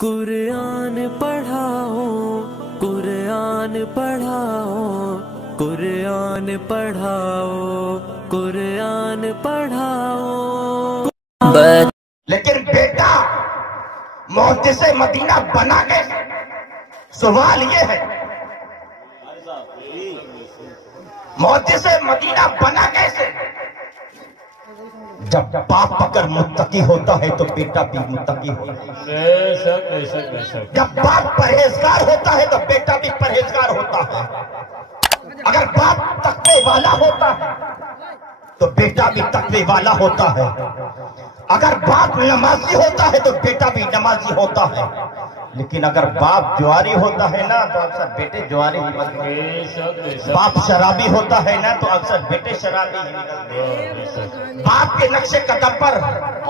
قرآن پڑھاؤ قرآن پڑھاؤ قرآن پڑھاؤ قرآن پڑھاؤ۔ لیکن بیٹا محدث مدینہ بنا کیسے؟ سوال یہ ہے محدث مدینہ بنا کیسے؟ جب باپ اگر متقی ہوتا ہے تو بیٹا بھی متقی ہوتا ہے۔ بے شک۔ جب باپ پرہیزگار ہوتا ہے تو بیٹا بھی پرہیزگار ہوتا ہے۔ اگر باپ تقوی والا ہوتا ہے تو بیٹا بھی تقوی والا ہوتا ہے۔ اگر باپ نمازی ہوتا ہے تو بیٹا بھی نمازی ہوتا ہے۔ لیکن اگر باپ جواری ہوتا ہے نا تو اکثر بیٹے جواری ہی بنتے ہیں۔ باپ شرابی ہوتا ہے نا تو اکثر بیٹے شرابی ہی نکلتے ہیں۔ باپ کے نقش قدم پر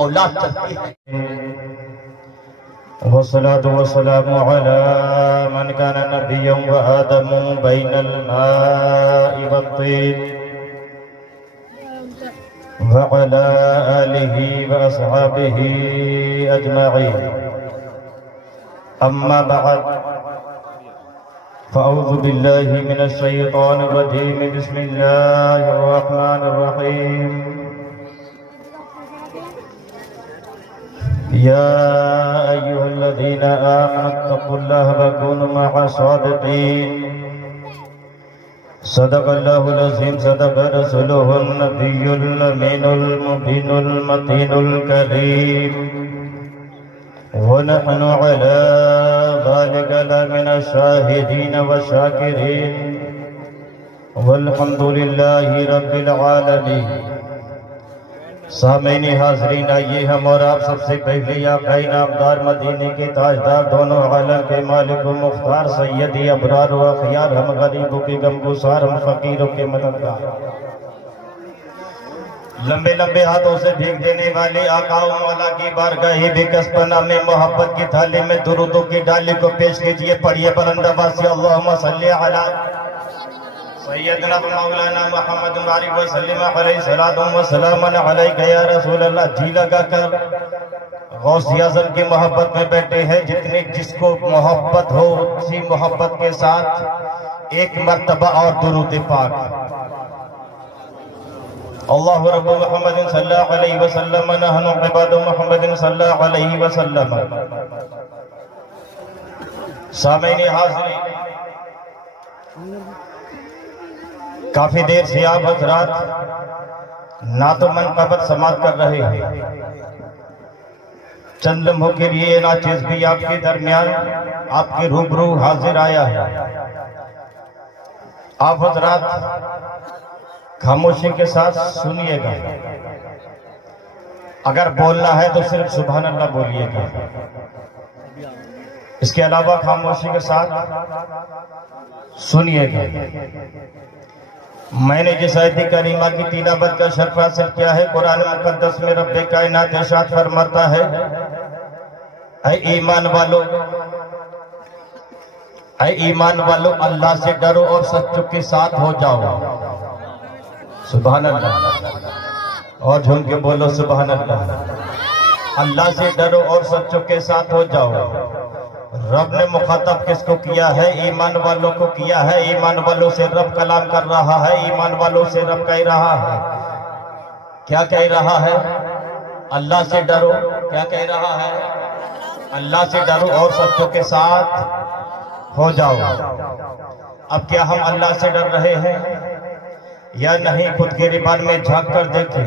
اولاد چلتی ہے۔ والصلاة والسلام على من كان نبيا وآدم بين الماء والطين وعلى آله وأصحابه أجمعين، أما بعد فأعوذ بالله من الشيطان الرجيم، بسم الله الرحمن الرحيم۔ يا أيها الذين آمنوا اتقوا الله وكونوا مع الصادقين، صدق الله العظيم، صدق رسوله النبي الأمين المبين المتين الكريم، ونحن على ذلك لمن الشاهدين والشاكرين، والحمد لله رب العالمين۔ سامعین حاضرین، آئیے ہم اور آپ سب سے پہلے آقا انعامدار مدینے کے تاجدار دونوں عالم کے مالک و مختار سیدی ابرار و اخیار، ہم غریبوں کے غمگسار، ہم فقیروں کے مددگار، لمبے لمبے ہاتھوں سے بھیک دینے والے آقا و مولا کی بارگاہ بکس پناہ میں محبت کی تھالی میں درودوں کی ڈالی کو پیش کیجئے۔ پڑھیے بلند آواز سے اللہم صلی علی سیدنا مولانا محمد علیہ وسلم علیہ الصلوۃ والسلام علیک یا رسول اللہ۔ جی لگا کر غوث اعظم کی محبت میں بیٹھے ہیں۔ جس کو محبت ہو اسی محبت کے ساتھ ایک مرتبہ اور درود پاک۔ اللہ رب محمد صلی اللہ علیہ وسلم، نحن عباد محمد صلی اللہ علیہ وسلم۔ سامعین حاضرین، کافی دیر سے آپ حضرات نعت و منقبت سماعت کر رہے ہیں۔ چند لمحوں کے لیے ناچیز بھی آپ کے درمیان آپ کے روبرو حاضر آیا ہے۔ آپ حضرات خاموشی کے ساتھ سنیے گا، اگر بولنا ہے تو صرف سبحان اللہ بولیے گا، اس کے علاوہ خاموشی کے ساتھ سنیے گا۔ میں نے جس آیت کریمہ کی تلاوت کا شرف حاصل کیا ہے، قرآن مقدس میں رب کائنات ارشاد فرماتا ہے، اے ایمان والو اللہ سے ڈرو اور سچوں کے ساتھ ہو جاؤ۔ سبحان اللہ، اور جھوم کے بولو سبحان اللہ۔ اللہ سے ڈرو اور سچوں کے ساتھ ہو جاؤ۔ رب نے مخاطب کس کو کیا ہے؟ ایمان والوں کو کیا ہے۔ ایمان والوں سے رب کلام کر رہا ہے، ایمان والوں سے رب کہہ رہا ہے۔ کیا کہہ رہا ہے؟ اللہ سے ڈرو۔ کیا کہہ رہا ہے؟ اللہ سے ڈرو اور سچوں کے ساتھ ہو جاؤ۔ اب کیا ہم اللہ سے ڈر رہے ہیں یا نہیں؟ خود کے ریبان میں جھانک کر دیکھیں،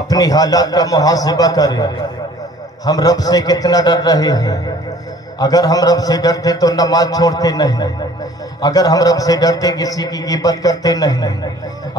اپنی حالات کا محاسبہ کریں، ہم رب سے کتنا ڈر رہے ہیں۔ اگر ہم رب سے ڈرتے تو نماز چھوڑتے نہیں، اگر ہم رب سے ڈرتے کسی کی غیبت کرتے نہیں،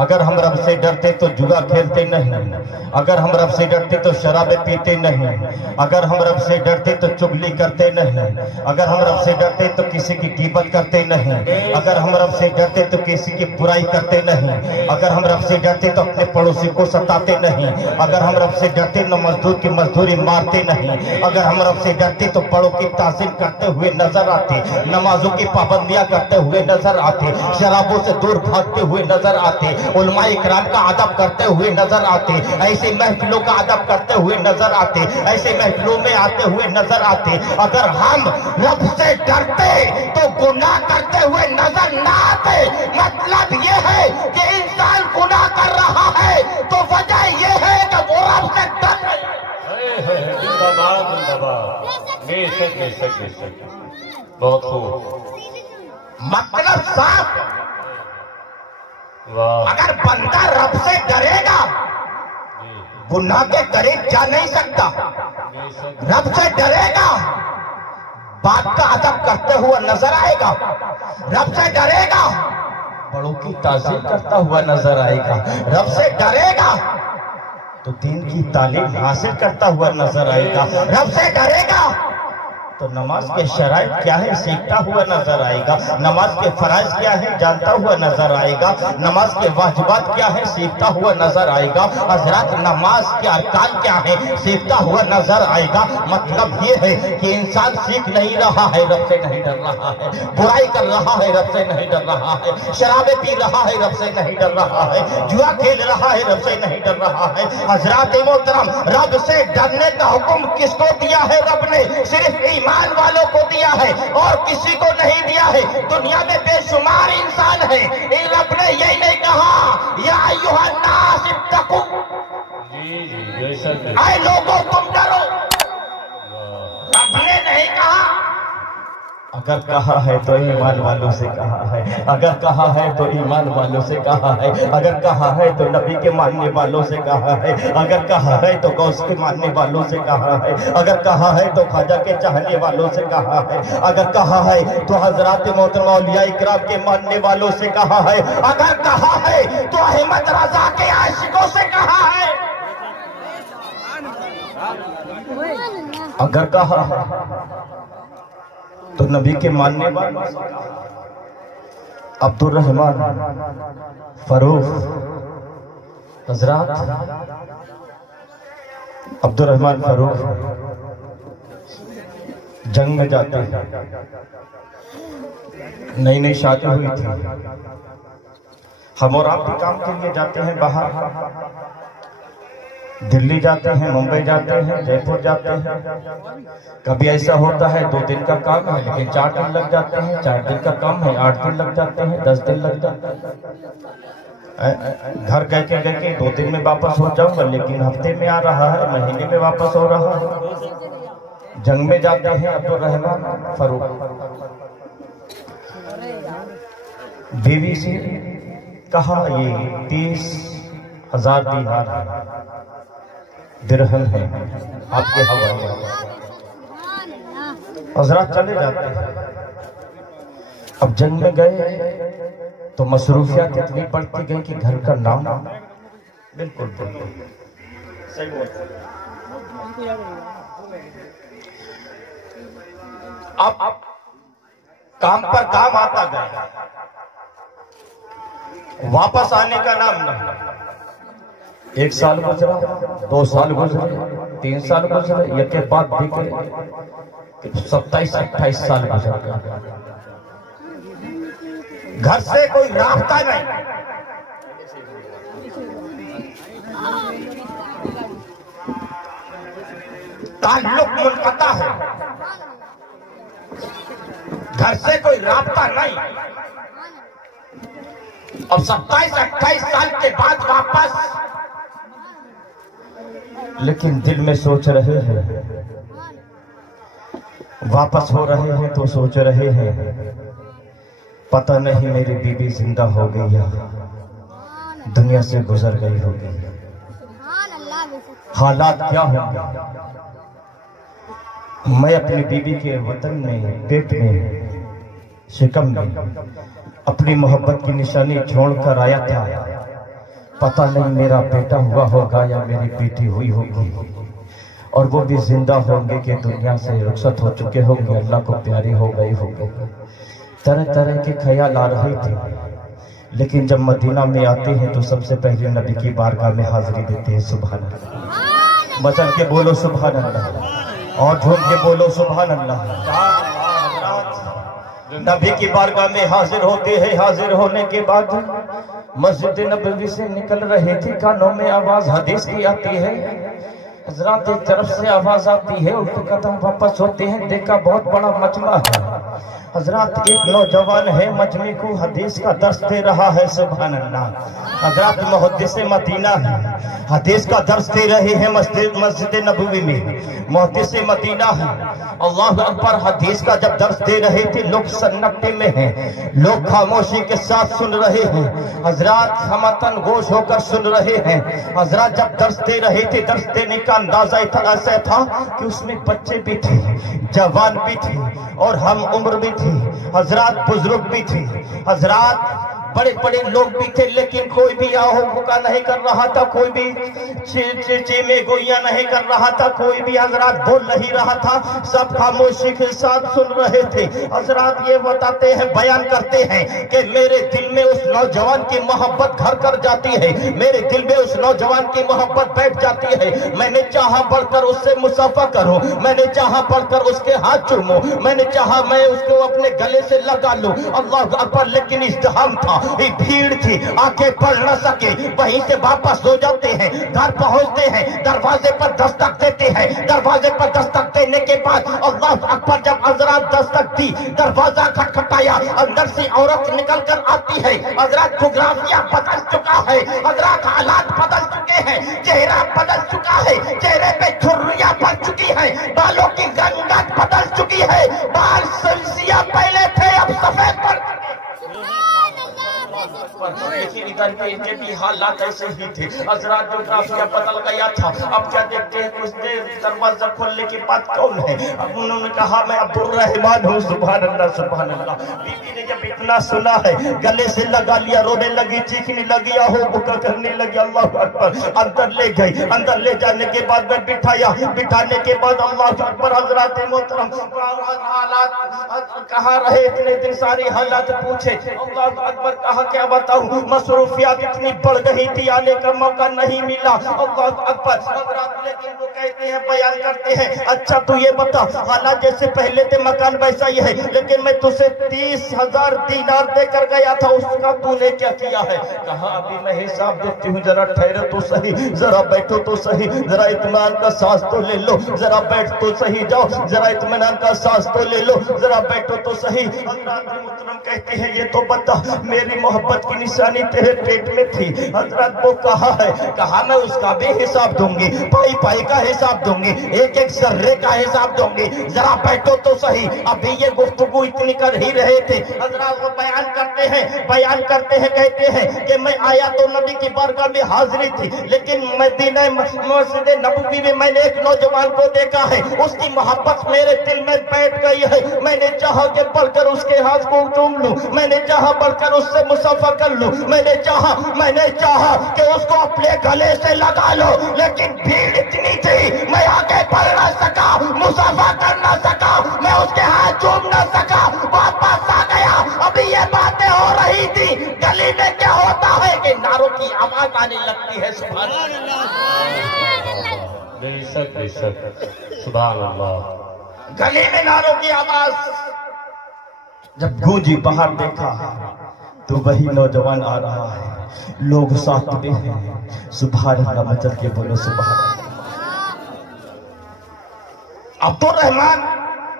اگر ہم رب سے ڈرتے تو جوا کھیلتے نہیں، اگر ہم رب سے ڈرتے تو شرابیں پیتے نہیں، اگر ہم رب سے ڈرتے تو چغلی کرتے نہیں، اگر ہم رب سے ڈرتے تو کسی کی غیبت کرتے نہیں، اگر ہم رب سے ڈرتے تو کسی کی برائی کرتے نہیں، اگر ہم رب سے ڈرتے تو اپنے پڑوسی کو ستاتے نہیں، اگر ہم رب سے ڈرتے نہ مزدور کی مزدوری مارتے नहीं। अगर हम रब से डरते तो बड़ों की ताज़ीम करते हुए नजर आते, नमाजों की पाबंदियां करते हुए नजर आते, शराबों से दूर भागते हुए नजर आते, उलमाए इकराम का अदब करते हुए नजर आते, ऐसे महफिलों का अदब करते हुए नजर आते, ऐसे महफिलों में आते हुए नजर आते। अगर हम रब से डरते तो गुनाह करते हुए नजर ना आते। मतलब ये है कि इंसान गुनाह कर रहा है तो वजह ये है कि वो रब से डर नहीं। जिंदाबाद जिंदाबाद, बेशक बेशक बेशक, बहुत खूब। मतलब साफ, वाह, अगर बंदा रब से डरेगा गुनाह के करीब जा नहीं सकता। रब से डरेगा बात का अदब करते हुए नजर आएगा। रब से डरेगा बड़ों की ताज़ीम करता हुआ नजर आएगा। रब से डरेगा तो दीन की तालीम हासिल करता हुआ नजर आएगा। रब से डरेगा तो नमाज के शराइत क्या है सीखता हुआ नजर आएगा। नमाज के फराइज क्या है जानता हुआ नजर आएगा। नमाज के वाजिबात क्या है सीखता हुआ नजर आएगा। हजरत नमाज के अरकान क्या है सीखता हुआ नजर आएगा। मतलब ये है कि इंसान सीख नहीं रहा है, रब से नहीं डर रहा है। बुराई कर रहा है, रब से नहीं डर रहा है। शराबे पी रहा है, रब से नहीं डर रहा है। जुआ खेल रहा है, रब से नहीं डर रहा है। हजरत मोहतरम, रब से डरने का हुक्म किसको दिया है? रब ने सिर्फ ईमान वालों को दिया है और किसी को नहीं दिया है। दुनिया में बेशुमार इंसान है, रब ने यही नहीं कहा या अय्युहन नास इत्तकू, जी जी बेशक, ऐ लोगों तुम डरो। रब ने नहीं कहा। अगर कहा है तो ईमान वालों से कहा है। अगर कहा है तो ईमान वालों से कहा है। अगर कहा है तो नबी के मानने वालों से कहा है। अगर कहा है तो गौस के मानने वालों से कहा है। अगर कहा है तो ख्वाजा के चाहने वालों से कहा है। अगर कहा है तो हजरत मोहतरमा औलिया इकराम के मानने वालों से कहा है। अगर कहा है तो अहमद रजा के आशिकों से कहा है। अगर कहा है तो नबी के मानने वालों से। अब्दुल रहमान फरूख हजरत अब्दुल रहमान फरूख जंग में जाते हैं। नई नई शादी हुई थी। हम और आप भी काम के लिए जाते हैं बाहर, दिल्ली जाते हैं, मुंबई जाते हैं, जयपुर जाते हैं। कभी ऐसा होता है 2 दिन का काम है लेकिन 4 दिन लग जाते हैं। 4 दिन का काम है 8 दिन लग जाते हैं, 10 दिन लग जाते हैं। घर गए के 2 दिन में वापस हो जाऊंगा लेकिन हफ्ते में आ रहा है, महीने में वापस हो रहा है। जंग में जाते हैं अब्दुल रहमान फरूख। बीवी से कहा ये 30,000 दीनार दिरहम है आपके हवाले। हजरत चले जाते हैं। अब जंग में गए तो मसरूफियात इतनी बढ़ती गई कि घर का नाम बिल्कुल सही बोलते। अब काम पर काम आता गया, वापस आने का नाम नहीं। 1 साल गुजरा, 2 साल गुजरे, 3 साल गुजरे, ये के बाद भी 27-28 साल गुजर गए। घर से कोई रास्ता नहीं। ताल्लुक मुनक़ता है। घर से कोई रास्ता नहीं। अब 27-28 साल के बाद वापस, लेकिन दिल में सोच रहे हैं, वापस हो रहे हैं तो सोच रहे हैं पता नहीं मेरी बीवी जिंदा हो गई या दुनिया से गुजर गई होगी। हालात क्या होंगे। मैं अपनी बीवी के वतन में, पेट में, शिकम में अपनी मोहब्बत की निशानी छोड़कर आया था। पता नहीं मेरा बेटा हुआ होगा या मेरी बेटी हुई होगी, और वो भी जिंदा होंगे कि दुनिया से रुखसत हो चुके होंगे, अल्लाह को प्यारे हो गए होंगे। तरह तरह के ख्याल आ रहे थे। लेकिन जब मदीना में आते हैं तो सबसे पहले नबी की बारगाह में हाजिरी देते हैं। सुभान अल्लाह। मचल के बोलो सुभान अल्लाह और झूम के बोलो सुभान अल्लाह। नबी की बारगाह में हाजिर होते हैं। हाजिर होने के बाद मस्जिद नबवी से निकल रहे थे, कानों में आवाज हदीस की आती है। हजरात एक तरफ से आवाज आती है, उल्टे कदम वापस होते हैं, देखा बहुत बड़ा मजमा है। हजरात एक नौजवान है, मजमे को हदीस का दर्स दे रहा है। सुभान अल्लाह। हजरात मुहद्दिस मदीना है, हदीस का दर्स दे रहे हैं मस्जिद नबवी में। मुहद्दिस मदीना है, अल्लाह अकबर। हदीस का जब दर्स दे रहे थे, लोग सन्नटे में हैं, लोग खामोशी के साथ सुन रहे हैं। हजरात हमतन गोश होकर सुन रहे हैं। हजरात जब दर्स दे रहे थे, दर्स देने का अंदाजा ऐसा था कि उसमें बच्चे भी थे, जवान भी थे और हम उम्र भी थे। हजरात बुजुर्ग भी थे, हजरात बड़े बड़े लोग भी थे, लेकिन कोई भी आहो भूखा नहीं कर रहा था, कोई भी चीमे गोइया नहीं कर रहा था, कोई भी हजरात बोल नहीं रहा था, सब खामोशी के साथ सुन रहे थे। हजरात ये बताते हैं, बयान करते हैं कि मेरे दिल में उस नौजवान की मोहब्बत घर कर जाती है, मेरे दिल में उस नौजवान की मोहब्बत बैठ जाती है। मैंने चाहा बढ़कर उससे मुसाफा करूं, मैंने चाहा बढ़कर उसके हाथ चूमूं, मैंने चाहा मैं उसको अपने गले से लगा लूं। अल्लाह अकबर। लेकिन इज़्तिहाम था, भीड़ थी, आगे बढ़ न सके, वहीं से वापस हो जाते हैं। घर पहुंचते हैं, दरवाजे पर दस्तक देते हैं। दरवाजे पर दस्तक देने के बाद अल्लाह अकबर, जब हजरात दस्तक दी, दरवाजा खटखटाया, अंदर से औरत निकल कर आती है। हजरात जोग्राफिया बदल चुका है, हजरात हालात बदल चुके हैं, चेहरा बदल चुका है, चेहरे पे झुर्रियां पड़ चुकी है, बालों की रंगत बदल चुकी है। बाल सिलसिया पहले थे, अब सफेद पड़ हालात ऐसे ही थे। हजरात जोग्राफिया बदल गया था। अब क्या देखते हैं, कुछ देर दरवाजा खोलने के बाद कौन है? अब उन्होंने कहा मैं अब्दुल रहमान हूँ। सुभान अल्लाह सुभान अल्लाह। बीबी ने जब इतना सुना है, गले से लगा लिया, रोने लगी, चीखने लगी, आहो भूखा करने लगी। अल्लाह अकबर। अंदर ले गई, अंदर ले जाने के बाद मैं बिठाया, बिठाने के बाद अल्लाह अकबर। हजरात मोहतरम हालात कहाँ रहे इतने दिन, सारी हालात पूछे। अल्लाह अकबर। कहा क्या बताऊं, मसरूफियात इतनी बढ़ गई थी, आने का मौका नहीं मिला। अल्लाह अकबर। लेकिन वो कहते हैं, बयान करते हैं, अच्छा तू ये बता, हालात जैसे पहले थे, मकान वैसा ही है, लेकिन मैं तुझे 30,000 दीनार देकर गया था, उसका तूने क्या किया है? कहा अभी मैं हिसाब देती हूँ, जरा ठहरो तो सही, जरा बैठो तो सही, जरा इत्मीनान का सांस तो ले लो, जरा बैठ तो सही, जाओ जरा इत्मीनान का सांस तो ले लो, जरा बैठो तो सही। मुहतरम कहते हैं, ये तो बता, मेरी मोहब्बत की निशानी तेरे पेट में थी। हजरत वो कहा है, कहा मैं उसका भी हिसाब दूंगी, पाई पाई का हिसाब दूंगी, एक एक जर्रे का हिसाब दूंगी, जरा बैठो तो सही। अभी ये गुफ्तगू इतनी कर ही रहे थे। हजरत वो बयान करते हैं, कहते हैं कि मैं आया तो नबी की बारगाह में हाजिरी थी, लेकिन मदीना मस्जिद नबवी में मैंने एक नौजवान को देखा है, उसकी मोहब्बत मेरे दिल में बैठ गई है। मैंने चाहा कि बढ़कर उसके हाथ को चूम लूं, मैंने चाहा बढ़कर उससे मुसाफा कर लूं, मैंने चाहा कि उसको अपने गले से लगा लो, लेकिन भीड़ इतनी थी, मैं आगे बढ़ ना सका, मुसाफा कर ना सका, मैं उसके हाथ चूम ना सका, वापस आ गया। अभी ये बातें हो रही थी, गली में क्या होता है कि नारों की आवाज आने लगती है। सुभान अल्लाह। बेशक बेशक, सुभान अल्लाह। गली में नारों की आवाज जब गूंजी, बाहर देखा तो वही नौजवान आ रहा है, लोग साथ में हैं। सुभान अल्लाह, मचल के बोलो सुभान अल्लाह। अब्दुल रहमान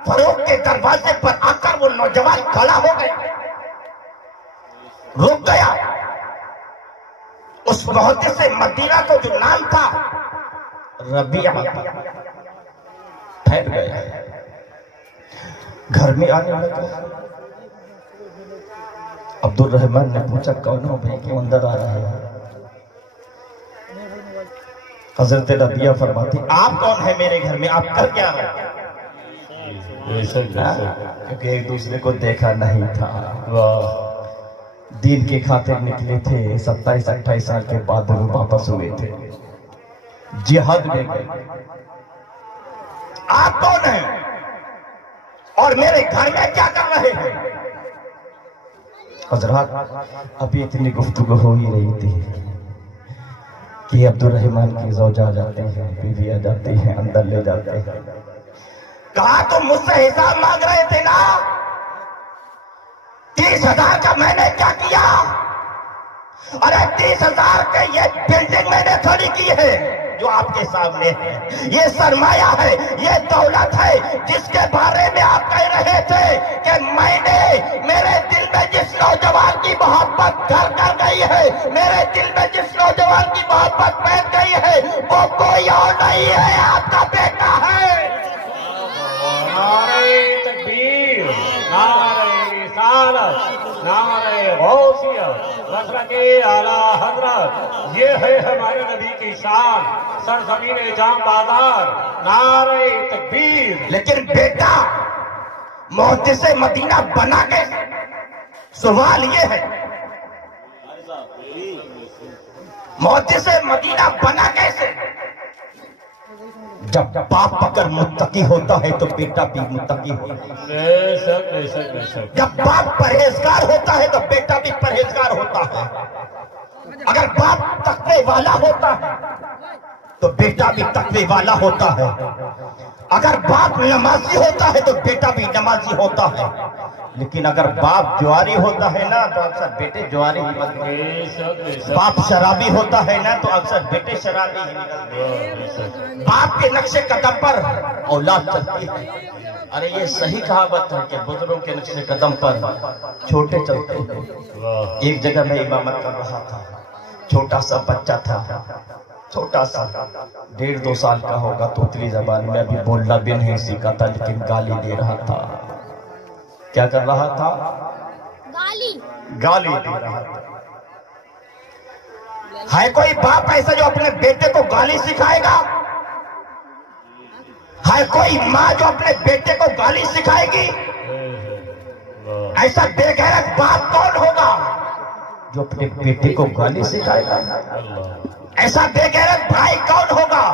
फरूक के दरवाजे पर आकर वो नौजवान खड़ा हो गया, रुक गया। उस मुहद्दिस मदीना को जो नाम था रबिया, ठहर गया, घर में आने लगा। अब्दुल रहमान ने पूछा, कौन हो भाई, क्यों अंदर आ रहे हैं? हजरत रबिया फरमाती, आप कौन है मेरे घर में, आप कर क्या रहे? क्योंकि एक दूसरे को देखा नहीं था, दीन के खातिर निकले थे। 27-28 साल के बाद वो वापस हुए थे, जिहाद में गए। आप कौन है और मेरे घर में क्या कर रहे हैं? हजरात अभी इतनी गुफ्तगू हो ही रही थी, کہ عبدالرحمن کی زوجہ جاتے ہیں، بیوی آ جاتی ہیں، اندر لے جاتے ہیں. کہا تم مجھ سے حساب مانگ رہے تھے نا، 30,000 کا میں نے کیا کیا؟ ارے 30,000 کے یہ بلڈنگ میں نے کھڑی کی ہے جو آپ کے سامنے ہے. یہ سرمایہ ہے، یہ دولت ہے جس کے بارے میں آپ کہہ رہے تھے کہ میں نے میرے دل میں جس نوجوان کی محبت گھر کر گئی ہے، میرے دل میں جس نوجوان کی محبت بیٹھ گئی ہے، وہ کوئی اور نہیں ہے، آپ کا بیٹا ہے. نعرہ تکبیر، نعرہ رسالت، نعرہ غوثیت، حضرت اعلیٰ حضرت، یہ ہے ہمارے نبی کی شان، سرزمین جام بازار، نعرہ تکبیر. لیکن بیٹا محدث مدینہ بنا کیسے؟ سوال یہ ہے محدث مدینہ بنا کیسے؟ جب باپ اگر متقی ہوتا ہے تو بیٹا بھی متقی ہوتا ہے. بے شک بے شک بے شک. جب باپ پرہیزگار ہوتا ہے تو بیٹا بھی پرہیزگار ہوتا ہے. اگر باپ تقوی والا ہوتا ہے تو بیٹا بھی تقوی والا ہوتا ہے. اگر باپ نمازی ہوتا ہے تو بیٹا بھی نمازی ہوتا ہے. لیکن اگر باپ جواری ہوتا ہے نا تو اکثر بیٹے جواری ہی بنتے ہیں. باپ شرابی ہوتا ہے نا تو اکثر بیٹے شرابی ہی نکلتے ہیں. باپ کے نقش قدم پر اولاد چلتی ہے. ارے یہ صحیح کہاوت ہے کہ بزرگوں کے نقش قدم پر چھوٹے چلتے ہیں. ایک جگہ میں امامت کر رہا تھا، چھوٹا سا بچہ تھا، چھوٹا سا 1.5-2 سال کا ہوگا، توتلی زبان میں ابھی بولنا بھی نہیں سیکھا تھا، لیکن گالی دے رہا تھا. کیا کر رہا تھا؟ گالی دے رہا تھا. ہے کوئی باپ ایسا جو اپنے بیٹے کو گالی سکھائے گا؟ ہے کوئی ماں جو اپنے بیٹے کو گالی سکھائے گی؟ ایسا بے غیرت باپ کون ہوگا جو اپنے بیٹے کو گالی سکھائے گا؟ ایسا بے غیرت بھائی کون ہوگا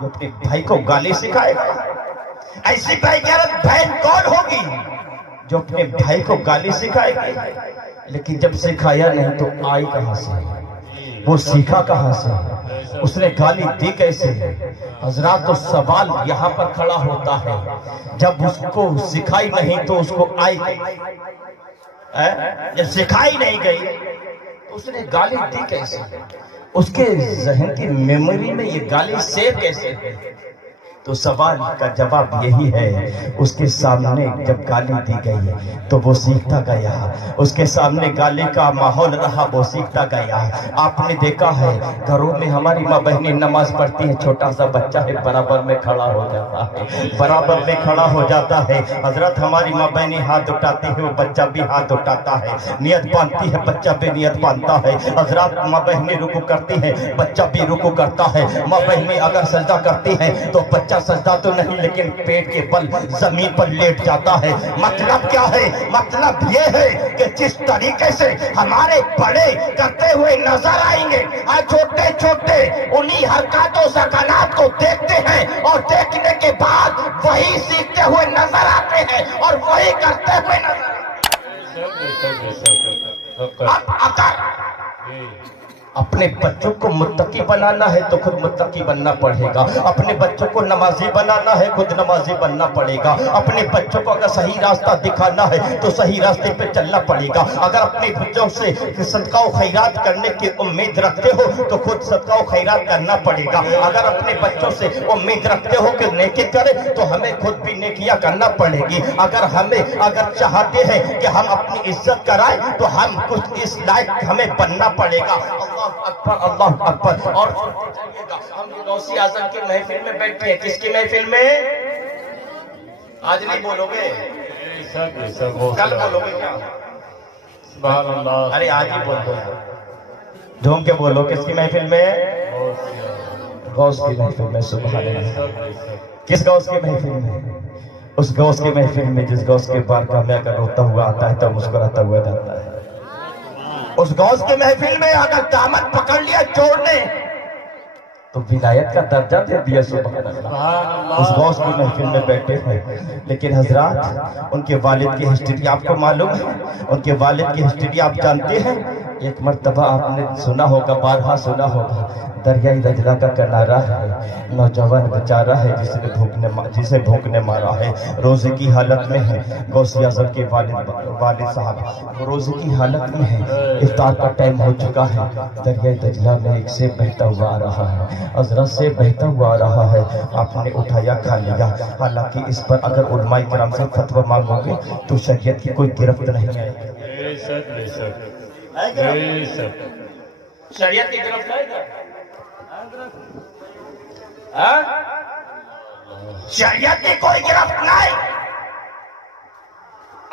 جو اپنے بھائی کو گالی سکھائے گا؟ ایسی بے غیرت بہن کون ہوگی جو اپنے بھائی کو گالی سکھائے گی؟ لیکن جب سکھایا نہیں تو آئی کہاں سے؟ وہ سیکھا کہاں سے؟ اس نے گالی دی کیسے؟ حضرات تو سوال یہاں پر کھڑا ہوتا ہے، جب اس کو سکھائی نہیں تو اس کو آئی گئی، جب سکھائی نہیں گئی تو اس نے گالی دی کیسے؟ اس کے ذہن کی میموری میں یہ گالی سیو کیسے؟ تو سوال کا جواب یہی ہے، اس کے سامنے جب گالی دی گئی تو وہ سیکھتا گیا. اس کے سامنے گالی کا ماحول رہا، وہ سیکھتا گیا. آپ نے دیکھا ہے گھروں میں ہماری ماں بہنیں نماز پڑھتی ہیں، چھوٹا سا بچہ ہے برابر میں کھڑا ہو جاتا ہے، برابر میں کھڑا ہو جاتا ہے. حضرت ہماری ماں بہنیں ہاتھ اٹھاتی ہیں، وہ بچہ بھی ہاتھ اٹھاتا ہے. نیت باندھتی ہے، بچہ بھی نیت باندھتا ہے. حضرات ماں بہنیں رکوع کرتی ہیں، بچہ بھی رکوع کرتا ہے. ماں بہنیں اگر سجدہ کرتی ہیں تو بچہ سجدہ تو نہیں لیکن پیٹ کے بل زمین پر لیٹ جاتا ہے. مطلب کیا ہے؟ مطلب یہ ہے کہ جس طریقے سے ہمارے بڑے کرتے ہوئے نظر آئیں گے، چھوٹے چھوٹے انہی حرکات و سکنات کو دیکھتے ہیں اور دیکھنے کے بعد وہی سیکھتے ہوئے نظر آتے ہیں اور وہی کرتے ہوئے نظر آتے ہیں. اب اگر اپنے بچوں کو متقی بنانا ہے تو خود متقی بننا پڑے گا. اپنے بچوں کو نمازی بنانا ہے خود نمازی بننا پڑے گا. اپنے بچوں کو اگر صحیح راستہ دکھانا ہے تو صحیح راستے پہ چلنا پڑے گا. اگر اپنے بچوں سے صدقہ و خیرات کرنے کی امید رکھتے ہو تو خود صدقہ و خیرات کرنا پڑے گا. اگر اپنے بچوں سے امید رکھتے ہو کہ نیکی کرے تو ہمیں خود بھی نیکیاں کرنا پڑے گی. اگر چاہتے ہیں کہ ہم اپنی عزت کرائیں تو ہم کچھ اس لائق ہمیں بننا پڑے گا. اللہ اکبر اللہ اکبر. اور ہم غوث اعظم کی محفل میں بیٹھے ہیں. کس کی محفل میں؟ آج نہیں بولو گے، کل بولو گے کیا؟ سبحان اللہ. ارے آج ہی بول دو، جھوم کے بولو. کس کی محفل میں؟ غوث کی محفل میں. سبحان اللہ. کس غوث کی محفل میں؟ اس غوث کی محفل میں جس غوث کے بارگاہ میں اگر روتا ہوا آتا ہے تو مسکراتا ہوا جاتا ہے. اس غوث کی محفل میں اگر دامن پکڑ لیا چھوڑنے تو ولایت کا درجہ دے دیا. سبحان اللہ. اس غوث کی محفل میں بیٹھے ہیں. لیکن حضرات ان کے والد کی ہسٹری آپ کو معلوم ہے؟ ان کے والد کی ہسٹری آپ جانتے ہیں؟ ایک مرتبہ آپ نے سنا ہوگا، بارہا سنا ہوگا. دریائے دجلہ کا کنارہ ہے، نوجوان بیچارہ ہے جسے بھوک نے مارا ہے، روزے کی حالت میں ہے۔ غوث اعظم کے والد صاحب روزے کی حالت میں ہے، افطار کا ٹائم ہو چکا ہے۔ دریائے دجلہ میں ایک سیب بہتا ہوا آ رہا ہے، حضرت سے بہتا ہوا آ رہا ہے، آپ نے اٹھایا کھا لیا۔ حالانکہ اس پر اگر علماء کرام سے فتویٰ مانگو گے تو شریعت کی کوئی گرفت نہیں ہے۔ شریعت کی گرفت ہے، شریعت کی کوئی گرفت نہیں۔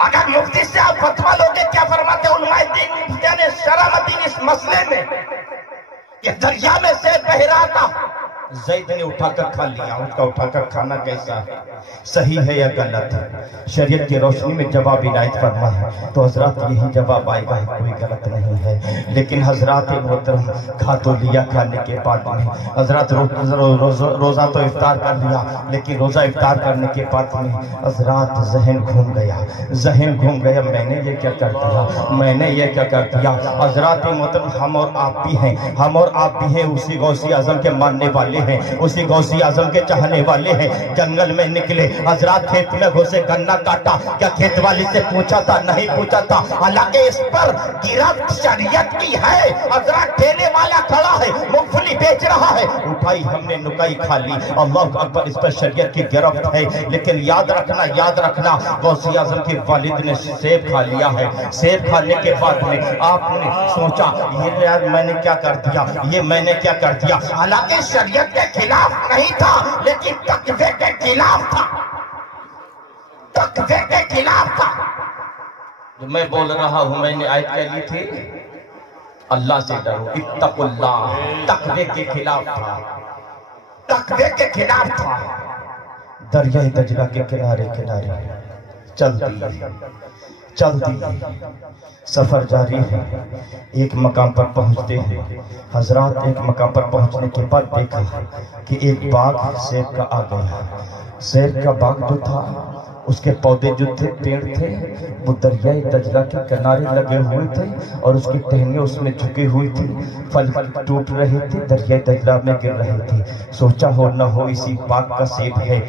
اگر مفتی سے آپ فتویٰ لوگے، کیا فرماتے علماء دین مفتیان شرع دین اس مسئلے میں کہ دریا میں سے بہ رہا تھا، زید نے اٹھا کر کھا لیا، اس کا اٹھا کر کھانا کیسا ہے، صحیح ہے یا غلط ہے؟ شریعت کی روشنی میں جواب عنایت فرما ہے تو حضرات یہی جواب آئے گا، کوئی غلط نہیں ہے۔ لیکن حضرات محترم کھا تو لیا، کھانے کے بعد میں حضرات روزہ تو افطار کر لیا، لیکن روزہ افطار کرنے کے بعد میں حضرات ذہن گھوم گیا، میں نے یہ کیا کر دیا، حضرات محترم ہم اور آپ بھی ہیں اسی غوث اعظم کے ماننے والے ہیں، اسی غوث اعظم کے چاہنے والے ہیں۔ جنگل میں نکلے حضرات، کھیت میں گھسے، گنا کاٹا، کیا کھیت والی سے پوچھا تھا؟ نہیں پوچھا تھا۔ حالانکہ اس پر گرفت شریعت کی ہے۔ حضرات ٹھیلے والا کھڑا ہے، مونگ پھلی بیچ رہا ہے، اٹھائی ہم نے، نکائی کھا لی، اللہ اکبر، اس پر شریعت کی گرفت ہے۔ لیکن یاد رکھنا غوث اعظم کے والد نے سیب کھا لیا ہے۔ سیب کھانے کے بعد میں آپ نے سوچا یہ یار میں نے کیا کر دیا، حالانکہ شریعت کے خلاف نہیں تھا، لیکن تقوی کے خلاف تھا، جو میں بول رہا ہوں، میں نے آیت کہی تھی اللہ سے ڈرو، اتقوا اللہ، تقوی کے خلاف تھا۔ دریائے دجلہ کے کنارے چلتی سفر جاری ہے، ایک مقام پر پہنچتے ہیں حضرات۔ ایک مقام پر پہنچنے کے بعد دیکھا کہ ایک باغ سیب کا آ گیا۔ سیب کا باغ جو تھا، اس کے پودے جو تھے، پیڑ تھے، وہ دریائے دجلہ کے کنارے لگے ہوئے تھے اور اس کی ٹہنیاں اس میں جھکی ہوئی تھی، پھل ٹوٹ رہے تھے، دریائے دجلہ میں گر رہے تھے۔ سوچا ہو نہ ہو اسی باغ کا سیب ہے۔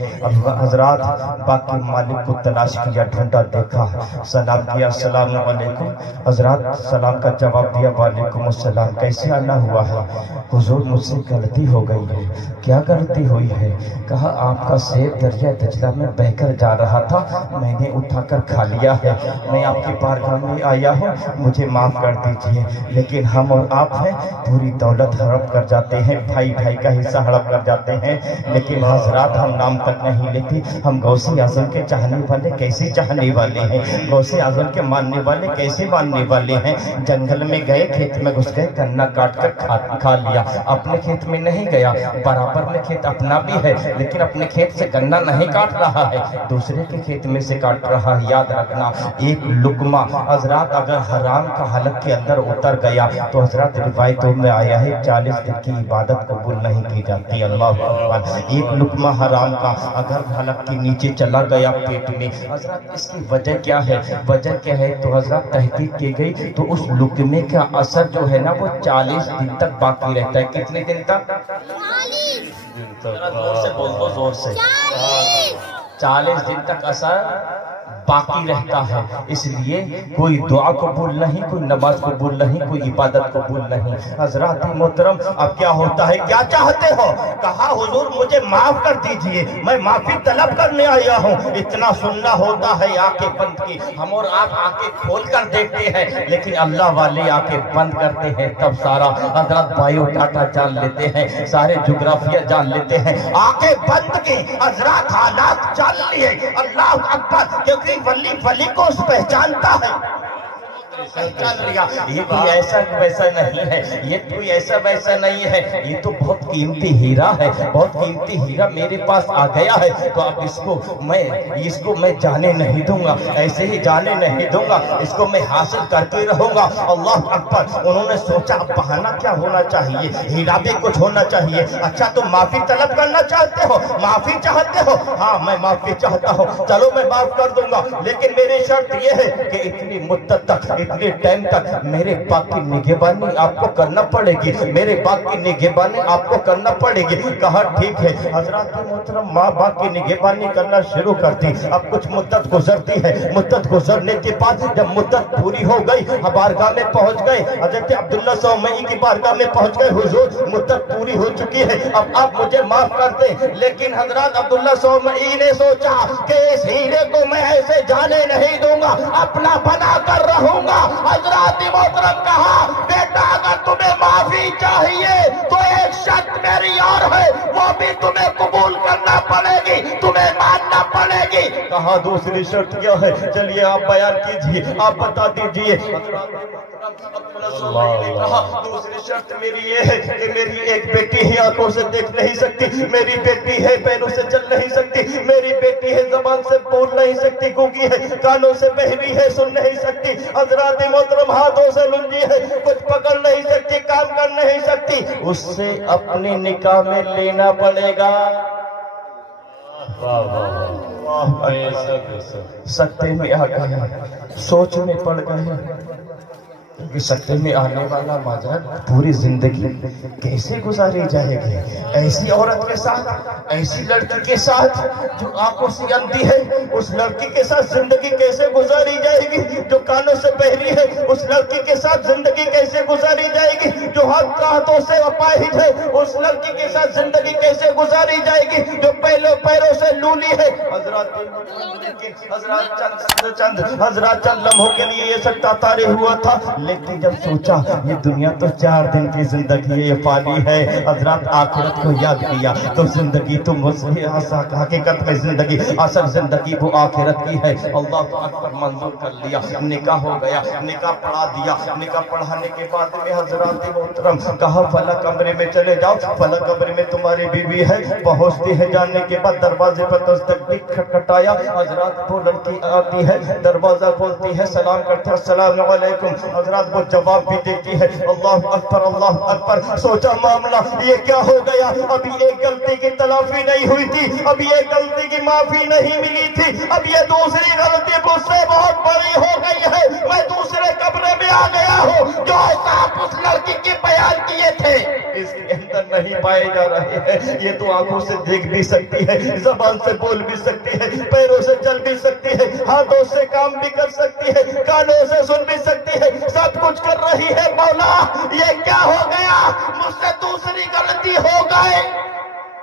حضرات باغ کے مالک کو تلاش کیا، ڈھونڈا، دیکھا، سلام کیا، السلام علیکم۔ حضرات سلام کا جواب دیا، وعلیکم السلام، کیسے آنا ہوا ہے؟ حضور مجھ سے غلطی ہو گئی ہے۔ کیا غلطی ہوئی ہے؟ کہا آپ کا سیب دریائے دجلہ میں بہہ کر جا رہا تھا، میں نے اٹھا کر کھا لیا ہے، میں آپ کی بارگاہ میں آیا ہوں، مجھے معاف کر دیجئے۔ لیکن ہم اور آپ ہیں، پوری دولت ہڑپ کر جاتے ہیں، بھائی کا حصہ ہڑپ کر جاتے ہیں، لیکن حضرات ہم نام تک نہیں لیتے۔ ہم غوث اعظم کے چاہنے والے کیسے چاہنے والے ہیں، غوث اعظم کے ماننے والے کیسے ماننے والے ہیں؟ جنگل میں گئے، کھیت میں گھس گئے، گنا کاٹ کر کھا لیا۔ اپنے کھیت میں نہیں گیا، برابر میں کھیت اپنا بھی ہے، لیکن اپنے کھیت سے گنا نہیں کاٹ رہا ہے، دوسرے کے کھیت میں سے کاٹ رہا ہے۔ یاد رکھنا، ایک لقمہ حضرات اگر حرام کا حلق کے اندر اتر گیا تو حضرات روایتوں میں آیا ہے 40 دن کی عبادت قبول نہیں کی جاتی۔ اللہ اکبر۔ ایک لقمہ حرام کا اگر حلق کے نیچے چلا گیا پیٹ میں، حضرات اس کی وجہ کیا ہے؟ تو حضرات تحقیق کی گئی تو اس لقمے کا اثر جو ہے نا وہ 40 دن تک باقی رہتا ہے۔ کتنے دن تک؟ 40 دن تک اثر باقی رہتا ہے۔ اس لیے کوئی دعا قبول نہیں، کوئی نماز قبول نہیں، کوئی عبادت قبول نہیں۔ حضرات محترم اب کیا ہوتا ہے؟ کیا چاہتے ہو؟ کہا حضور مجھے معاف کر دیجئے، میں معافی طلب کرنے آیا ہوں۔ اتنا سننا ہوتا ہے آنکھیں بند کی، ہم اور آپ آنکھیں کھول کر دیکھتے ہیں، لیکن اللہ والے آنکھیں بند کرتے ہیں تب سارا حضرات بایو ڈاٹا جان لیتے ہیں، سارے جغرافیہ جان لیتے ہیں۔ آنکھیں بند کی، حضرات حالات جان لیے۔ اللہ اکبر، کیونکہ ولی کو اس پہچانتا ہے، یہ کوئی ایسا ویسا نہیں ہے، یہ کوئی ایسا ویسا نہیں ہے، یہ تو بہت قیمتی ہیرا ہے، بہت قیمتی ہیرا میرے پاس آ گیا ہے، تو اب اس کو میں جانے نہیں دوں گا، ایسے ہی جانے نہیں دوں گا، اس کو میں حاصل کرتے رہوں گا۔ اللہ اکبر۔ انہوں نے سوچا اب بہانہ کیا ہونا چاہیے، ہیرا بھی کچھ ہونا چاہیے۔ اچھا تو معافی طلب کرنا چاہتے ہو، معافی چاہتے ہو؟ ہاں میں معافی چاہتا ہوں، چلو میں معاف کر دوں گا، لیکن میری شرط یہ ہے کہ اتنی مدت تک इतने टाइम तक मेरे बाप की निगहबानी आपको करना पड़ेगी, मेरे बाप की निगहबानी आपको करना पड़ेगी। कहा ठीक है। हजरत मोहतरम माँ बाप की निगहबानी करना शुरू करती। अब कुछ मुद्दत गुजरती है, मुद्दत गुजरने के बाद जब मुद्दत पूरी हो गई, बारगाह में पहुंच गए, हजरत अब्दुल्ला सौमई की बारगाह में पहुंच गए। हुजूर मुद्दत पूरी हो चुकी है, अब आप मुझे माफ कर दें। लेकिन हजरत अब्दुल्ला सौमई ने सोचा कि इस हीरे को मैं ऐसे जाने नहीं दूंगा, अपना बना कर रहूंगा। हजरत मोहतरम कहा, बेटा अगर तुम्हें माफी चाहिए तो एक शर्त मेरी और है, वो भी तुम्हें कबूल करना पड़ेगी, तुम्हें मानना पड़ेगी। कहा दूसरी शर्त क्या है? चलिए आप बयान कीजिए, आप बता दीजिए। कहा दूसरी शर्त मेरी ये है कि मेरी एक बेटी है, आंखों से देख नहीं सकती, मेरी बेटी है पैरों से चल नहीं सकती, मेरी बेटी है जबान से बोल नहीं सकती, गूंगी है, कानों से बहरी है, सुन नहीं सकती, हजरत मोहतरम हाथों से लुंजी है, कुछ पकड़ नहीं सकती, काम कर नहीं सकती, उससे अपने निकाह में लेना पड़ेगा। सत्य में आ गए, सोच में पड़ गए कि सत्य में आने वाला मजा पूरी जिंदगी कैसे गुजारी जाएगी? ऐसी औरत के साथ, ऐसी लड़की के साथ जो आंखों से अंधी है, उस लड़की के साथ जिंदगी कैसे गुजारी जाएगी? जो कानों से बहरी है, उस लड़की के साथ जिंदगी कैसे गुजारी जाएगी? जो हाथों से अपाहिज है, उस लड़की के साथ जिंदगी कैसे गुजारी जाएगी? जो पैरों से लूली है। हजरत चंद लम्हों के लिए ये सब तारे हुआ था, लेकिन जब सोचा ये दुनिया तो 4 दिन की जिंदगी ये पानी है, हजरत आखिरत को याद किया तो जिंदगी तो मुझसे हकीकत में जिंदगी, असल जिंदगी वो आखिरत की है। अल्लाह अकबर मंजूर कर लिया, निकाह हो गया, निकाह पढ़ा दिया। निकाह पढ़ाने के बाद में हजरत मोहतरम कहा फला कमरे में चले जाओ, फला कमरे में तुम्हारी बीवी है। पहुंचती है, जाने के बाद दरवाजे पर दस्तक खटखटाया, हजरत वो लड़की आती है, दरवाजा खोलती है, सलाम करते हैं अस्सलाम वालेकुम। हजरत वो जवाब भी देती है अल्लाह अकबर अल्लाह अकबर। सोचा मामला ये क्या हो गया? अभी एक गलती की तलाफी नहीं हुई थी, अभी एक गलती की माफी नहीं मिली थी, अब ये दूसरी गलती मुझसे बहुत बड़ी हो गई है। मैं दूसरे कमरे में आ गया हूँ जो आप उस लड़की के बयान किए थे इसके अंदर नहीं पाए जा रहे हैं। ये तो आंखों से देख भी सकती है, जबान से बोल भी सकती है, पैरों से चल भी सकती है, हाथों से काम भी कर सकती है, कानों से सुन भी सकती है, सब कुछ कर रही है। मौला ये क्या हो गया? मुझसे दूसरी गलती हो गई।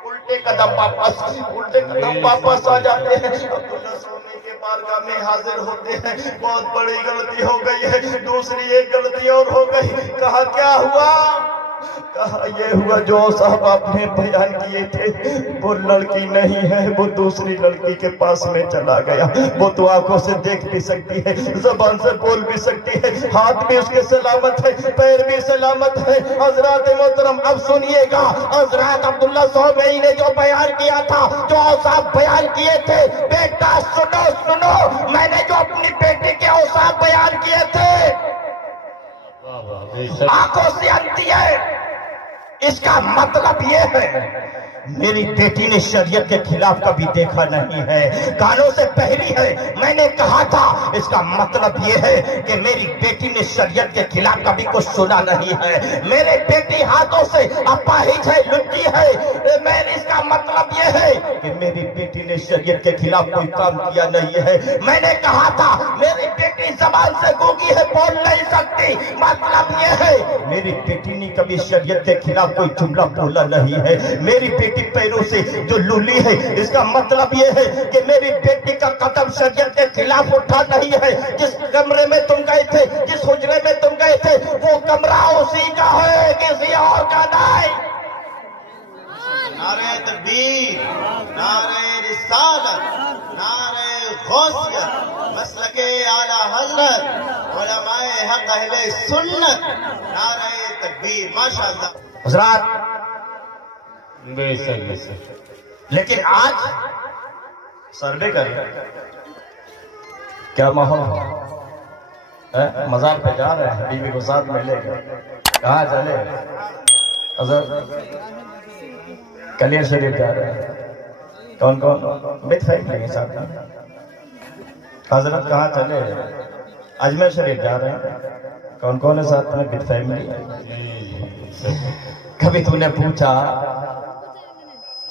उल्टे कदम वापस आ जाते हैं। अब्दुल्ला सौमई के बारगाह में हाजिर होते हैं, बहुत बड़ी गलती हो गई है, दूसरी एक गलती और हो गई। कहा क्या हुआ? कहा ये हुआ जो साहब आपने बयान किए थे वो लड़की नहीं है, वो दूसरी लड़की के पास में चला गया। वो तो आंखों से देख भी सकती है, जबान से बोल भी सकती है, हाथ भी उसके सलामत है, पैर भी सलामत है। हजरत मोहतरम अब सुनिएगा, हजरत अब्दुल्ला सौमई ने जो बयान किया था, जो औसाफ बयान किए थे, बेटा सुनो सुनो, मैंने जो अपनी बेटी के औसाफ बयान किए थे, आंखों से अंधी है, इसका मतलब ये है मेरी बेटी ने शरीयत के खिलाफ कभी देखा नहीं है, कानों से बहरी है। मैंने कहा था इसका मतलब ये है कि मेरी बेटी ने शरीयत के खिलाफ कभी कुछ सुना नहीं है, मेरे बेटी हाथों से अपाहिज है, लुच्ची है। इसका मतलब ये है कि मेरी बेटी ने शरीयत के खिलाफ कोई काम किया नहीं है। मैंने कहा था मेरी बेटी जबान से गूंगी है, बोल नहीं सकती, मतलब ये है मेरी बेटी ने कभी शरीयत के खिलाफ कोई जुमला बोला नहीं है। मेरी बेटी पैरों से जो लूली है, इसका मतलब ये है कि मेरी बेटी का कदम शरीयत के खिलाफ उठा नहीं है। जिस कमरे में तुम गए थे, जिस हुजरे में तुम गए थे, वो कमरा उसी का है, किसी और का नहीं। नारे तकबीर, नारे रिसालत, नारे गौसियत, मसलके आला हजरत, उलमाए हक अहले सुन्नत, नारे तकबीर, माशाअल्लाह। हजरात लेकिन आज सर्वे कर क्या माहौल है? मजार पे जा रहे हैं, बीवी को साथ में लेकर, कहाँ चले? कलियर शरीफ जा रहे हैं। कौन कौन? विद फैमिली के साथ। हजरत कहाँ चले? अजमेर शरीफ जा रहे हैं, कौन कौन है साथ में? With family. कभी तूने पूछा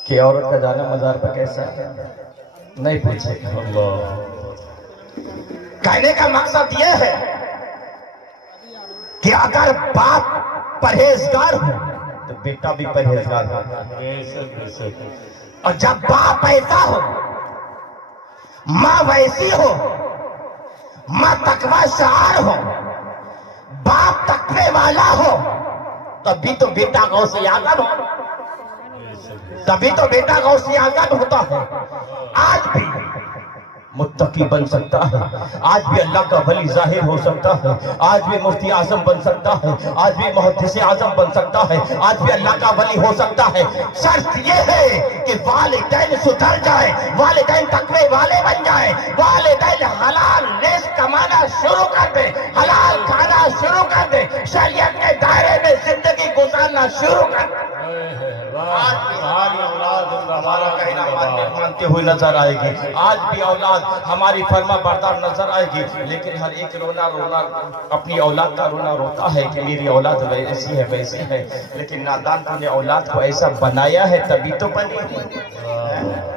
कि औरत का जाना मजार पर कैसा है? नहीं पूछे। कहने का मकसद यह है कि अगर बाप परहेजगार हो तो बेटा भी परहेजगार हो, और जब बाप ऐसा हो, माँ वैसी हो, माँ तकवा शार हो, बाप तकवे वाला हो, तभी तो बेटा गौसे आजम हो, तभी तो बेटा गौसे आजम होता है। आज भी मुत्तकी बन सकता है, आज भी अल्लाह का वली जाहिर हो सकता है, आज भी मुफ्ती आजम बन सकता है, आज भी मुहद्दिस आजम बन सकता है, आज भी अल्लाह का वली हो सकता है। शर्त ये है कि वालिदैन सुधर जाए, वालिदैन तकवे वाले बन जाए, वालिदैन हलाल रिज़्क़ कमाना शुरू कर दे, हलाल खाना शुरू कर दे, शरीयत के दायरे में जिंदगी गुजारना शुरू कर दे। आज भी हमारी औलाद हमारा कहना मानते हुए नजर आएगी, आज भी औलाद हमारी फर्मा बरदार नजर आएगी, लेकिन हर एक रोना अपनी औलाद का रोना रोता है कि मेरी औलाद ऐसी है वैसी है, लेकिन नादान तूने औलाद को ऐसा बनाया है तभी तो बनी है,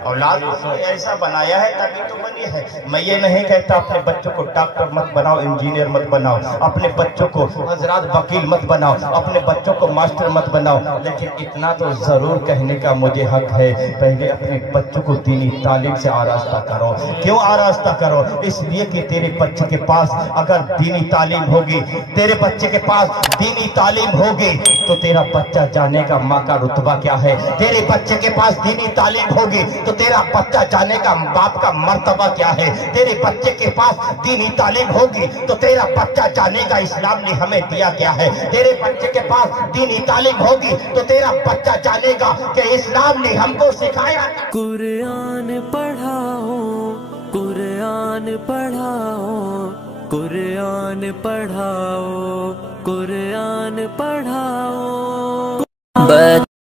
औलाद को ऐसा बनाया है तभी तो बनी है। मैं ये नहीं कहता अपने बच्चों को डॉक्टर मत बनाओ, इंजीनियर मत बनाओ, अपने बच्चों को हजरात वकील मत बनाओ, अपने बच्चों को मास्टर मत बनाओ, लेकिन इतना तो जरूर कहने का मुझे हक है, पहले अपने बच्चों को दीनी तालीम से आरास्ता करो। क्यों आरास्ता करो? इसलिए कि तेरे बच्चे के पास अगर दीनी तालीम होगी, तेरे बच्चे के पास दीनी तालीम होगी तो तेरा बच्चा जानेगा माँ का रुतबा क्या है, तेरे बच्चे के पास दीनी तालीम होगी तो तेरा बच्चा जानेगा बाप का मर्तबा क्या है, तेरे बच्चे के पास दीनी तालीम होगी तो तेरा बच्चा जानेगा इस्लाम ने हमें दिया क्या है, तेरे बच्चे के पास दीनी तालीम होगी तो तेरा बच्चा जानेगा कि इस्लाम ने हमको सिखाया। कुरान पढ़ाओ, कुरान पढ़ाओ, कुरान पढ़ाओ, कुरान पढ़ाओ।